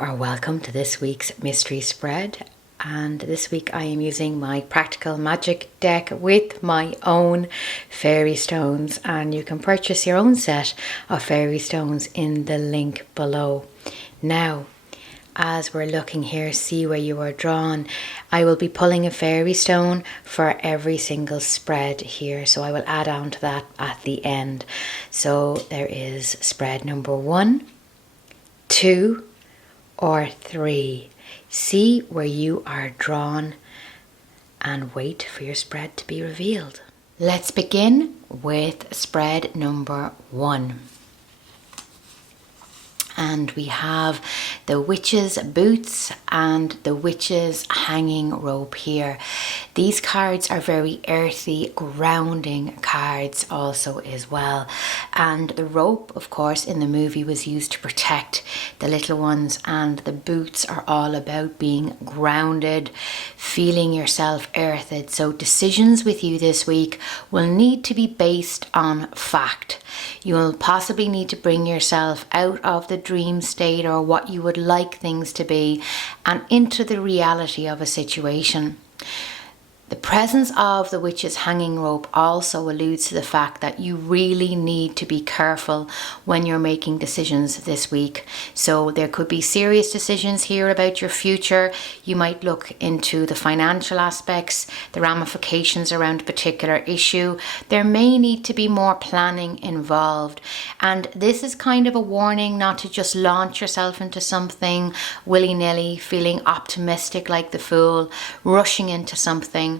are welcome to this week's mystery spread, and this week I am using my practical magic deck with my own fairy stones, and you can purchase your own set of fairy stones in the link below. Now, as we're looking here, see where you are drawn, I will be pulling a fairy stone for every single spread here, so I will add on to that at the end. So there is spread number 1, 2 or 3. See where you are drawn and wait for your spread to be revealed. Let's begin with spread number 1. And we have the witch's boots and the witch's hanging rope here. These cards are very earthy, grounding cards also as well. And the rope, of course, in the movie was used to protect the little ones, and the boots are all about being grounded, feeling yourself earthed. So decisions with you this week will need to be based on fact. You will possibly need to bring yourself out of the dream state or what you would like things to be and into the reality of a situation. The presence of the witch's hanging rope also alludes to the fact that you really need to be careful when you're making decisions this week. So there could be serious decisions here about your future. You might look into the financial aspects, the ramifications around a particular issue. There may need to be more planning involved. And this is kind of a warning not to just launch yourself into something willy-nilly, feeling optimistic like the fool, rushing into something.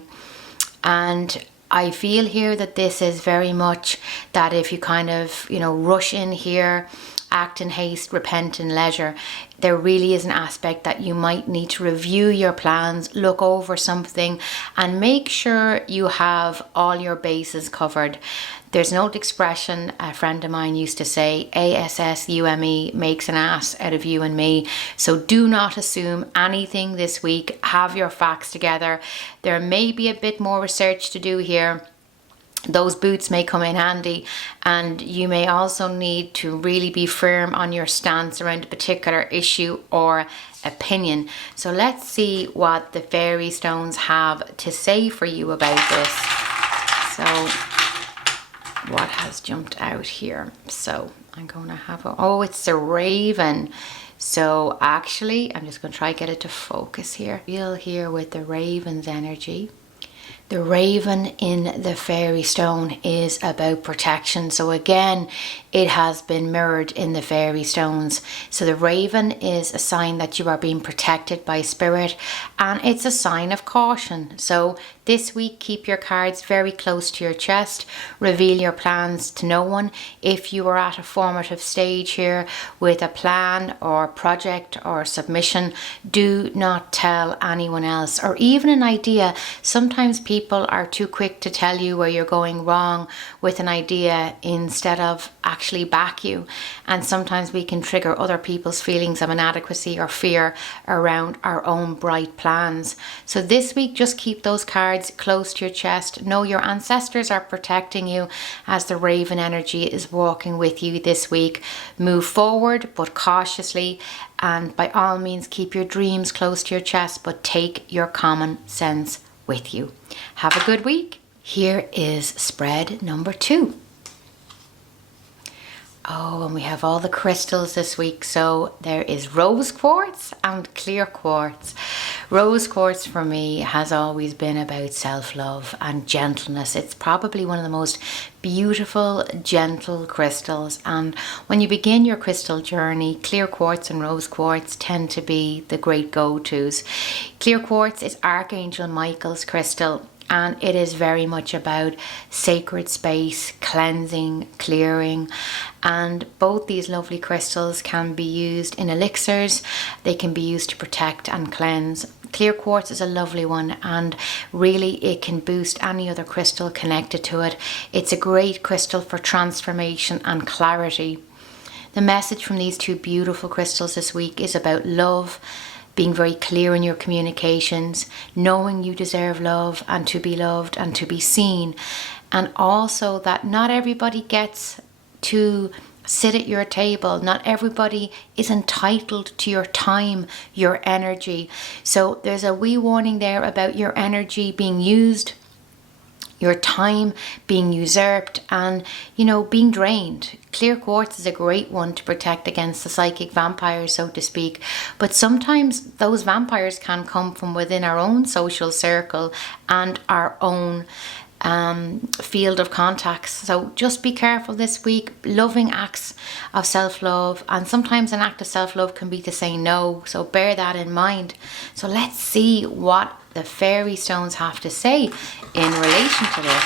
And I feel here that this is very much that if you kind of, rush in here, act in haste, repent in leisure, there really is an aspect that you might need to review your plans, look over something, and make sure you have all your bases covered. There's an old expression a friend of mine used to say, ASSUME makes an ass out of you and me. So do not assume anything this week. Have your facts together. There may be a bit more research to do here. Those boots may come in handy, and you may also need to really be firm on your stance around a particular issue or opinion. So let's see what the fairy stones have to say for you about this. So what has jumped out here? So I'm going to have it's a raven. So actually, I'm just going to try to get it to focus here. Feel here with the raven's energy. The raven in the fairy stone is about protection. So again, it has been mirrored in the fairy stones. So the raven is a sign that you are being protected by spirit, and it's a sign of caution. So this week, keep your cards very close to your chest. Reveal your plans to no one. If you are at a formative stage here with a plan or project or submission, do not tell anyone else, or even an idea. Sometimes people are too quick to tell you where you're going wrong with an idea instead of actually back you. And sometimes we can trigger other people's feelings of inadequacy or fear around our own bright plans. So this week, just keep those cards close to your chest. Know your ancestors are protecting you as the raven energy is walking with you this week. Move forward, but cautiously, and by all means keep your dreams close to your chest, but take your common sense with you. Have a good week. Here is spread number 2. Oh, and we have all the crystals this week. So there is rose quartz and clear quartz. Rose quartz for me has always been about self-love and gentleness. It's probably one of the most beautiful, gentle crystals. And when you begin your crystal journey, clear quartz and rose quartz tend to be the great go-tos. Clear quartz is Archangel Michael's crystal, and it is very much about sacred space, cleansing, clearing. And both these lovely crystals can be used in elixirs. They can be used to protect and cleanse. Clear quartz is a lovely one, and really it can boost any other crystal connected to it. It's a great crystal for transformation and clarity. The message from these two beautiful crystals this week is about love, being very clear in your communications, knowing you deserve love and to be loved and to be seen, and also that not everybody gets to sit at your table. Not everybody is entitled to your time, your energy. So there's a wee warning there about your energy being used, your time being usurped, and being drained. Clear quartz is a great one to protect against the psychic vampires, so to speak, but sometimes those vampires can come from within our own social circle and our own field of contacts. So just be careful this week. Loving acts of self-love, and sometimes an act of self-love can be to say no, so bear that in mind. So let's see what the fairy stones have to say in relation to this.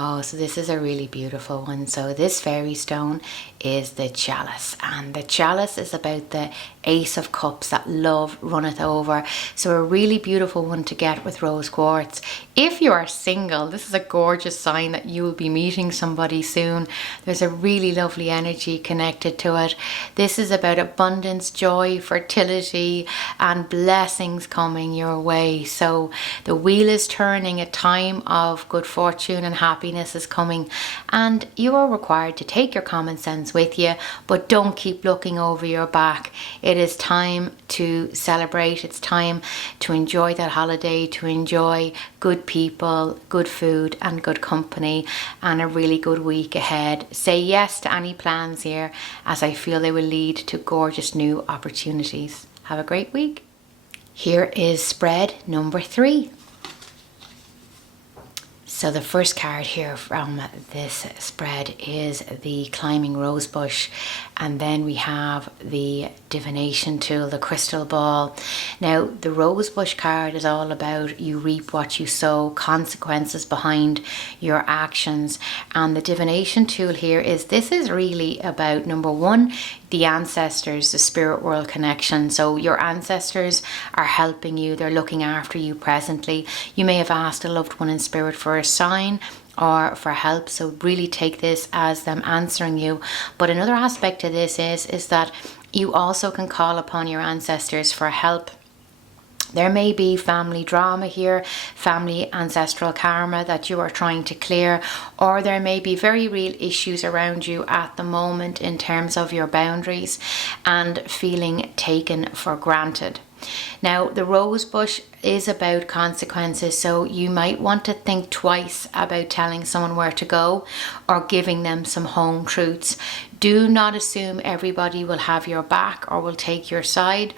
Oh, so this is a really beautiful one. So this fairy stone is the chalice, and the chalice is about the Ace of Cups, that love runneth over. So a really beautiful one to get with rose quartz. If you are single, this is a gorgeous sign that you will be meeting somebody soon. There's a really lovely energy connected to it. This is about abundance, joy, fertility, and blessings coming your way. So the wheel is turning, a time of good fortune and happiness is coming, and you are required to take your common sense with you, but don't keep looking over your back. It is time to celebrate. It's time to enjoy that holiday, to enjoy good people, good food, and good company, and a really good week ahead. Say yes to any plans here, as I feel they will lead to gorgeous new opportunities. Have a great week. Here is spread number 3. So the first card here from this spread is the climbing rosebush, and then we have the divination tool, the crystal ball. Now the rosebush card is all about you reap what you sow, consequences behind your actions, and the divination tool here this is really about, number one, the ancestors, the spirit world connection. So your ancestors are helping you, they're looking after you presently. You may have asked a loved one in spirit for a sign or for help, so really take this as them answering you. But another aspect to this is that you also can call upon your ancestors for help. There may be family drama here, family ancestral karma that you are trying to clear, or there may be very real issues around you at the moment in terms of your boundaries and feeling taken for granted. Now, the rose bush is about consequences, so you might want to think twice about telling someone where to go or giving them some home truths. Do not assume everybody will have your back or will take your side.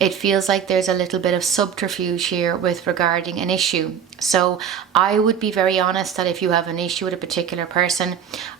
It feels like there's a little bit of subterfuge here with regarding an issue. So I would be very honest that if you have an issue with a particular person,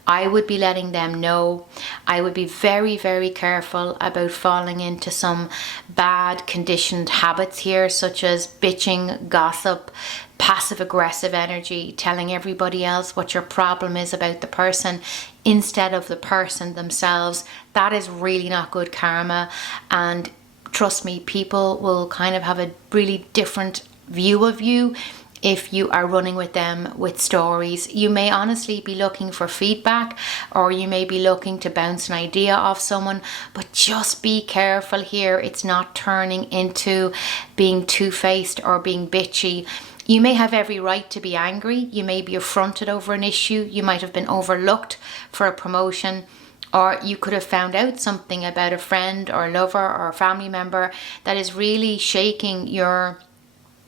I would be letting them know. I would be very, very careful about falling into some bad conditioned habits here, such as bitching, gossip, passive aggressive energy, telling everybody else what your problem is about the person instead of the person themselves. That is really not good karma, and trust me, people will kind of have a really different view of you if you are running with them with stories. You may honestly be looking for feedback, or you may be looking to bounce an idea off someone, but just be careful here. It's not turning into being two-faced or being bitchy. You may have every right to be angry. You may be affronted over an issue. You might have been overlooked for a promotion, or you could have found out something about a friend or lover or a family member that is really shaking your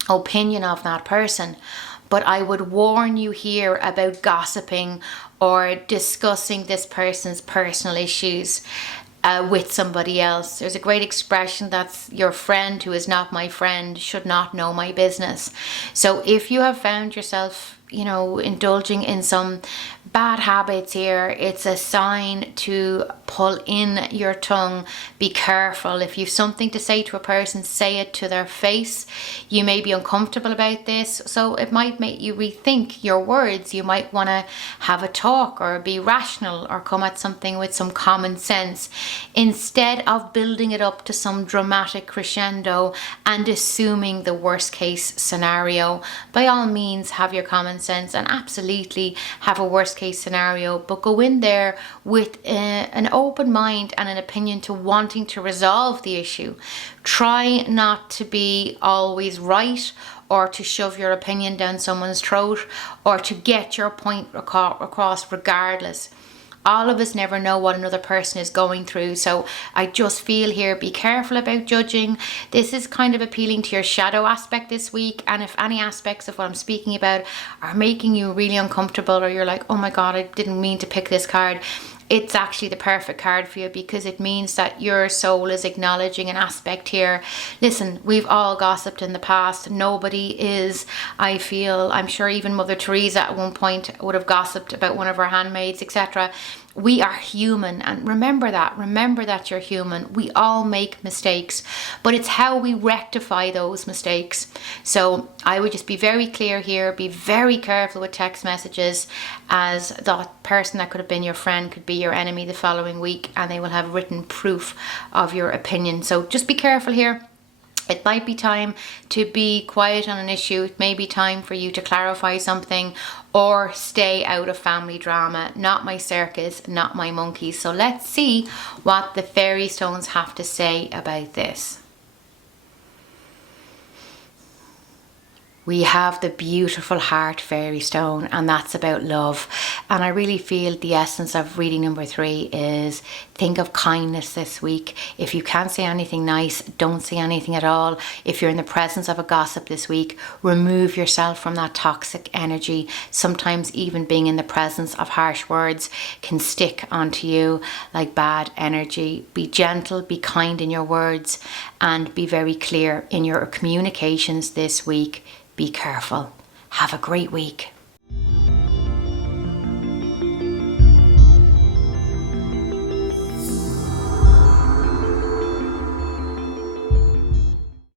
opinion of that person. But I would warn you here about gossiping or discussing this person's personal issues with somebody else. There's a great expression that's, your friend who is not my friend should not know my business. So if you have found yourself, indulging in some bad habits here, it's a sign to pull in your tongue. Be careful. If you've something to say to a person, say it to their face. You may be uncomfortable about this, so it might make you rethink your words. You might want to have a talk or be rational or come at something with some common sense instead of building it up to some dramatic crescendo and assuming the worst case scenario. By all means, have your common sense and absolutely have a worst case case scenario, but go in there with an open mind and an opinion to wanting to resolve the issue. Try not to be always right, or to shove your opinion down someone's throat, or to get your point across regardless. All of us never know what another person is going through, so I just feel here, be careful about judging. This is kind of appealing to your shadow aspect this week, and if any aspects of what I'm speaking about are making you really uncomfortable, or you're like, oh my god, I didn't mean to pick this card, it's actually the perfect card for you, because it means that your soul is acknowledging an aspect here. Listen, we've all gossiped in the past. Nobody is, I feel, I'm sure even Mother Teresa at one point would have gossiped about one of her handmaids, etc. We are human, and remember that you're human. We all make mistakes, but it's how we rectify those mistakes. So I would just be very clear here, be very careful with text messages, as that person that could have been your friend could be your enemy the following week, and they will have written proof of your opinion. So just be careful here. It might be time to be quiet on an issue. It may be time for you to clarify something, or stay out of family drama. Not my circus, not my monkeys. So let's see what the fairy stones have to say about this. We have the beautiful heart fairy stone, and that's about love. And I really feel the essence of reading number 3 is think of kindness this week. If you can't say anything nice, don't say anything at all. If you're in the presence of a gossip this week, remove yourself from that toxic energy. Sometimes even being in the presence of harsh words can stick onto you like bad energy. Be gentle, be kind in your words, and be very clear in your communications this week. Be careful. Have a great week.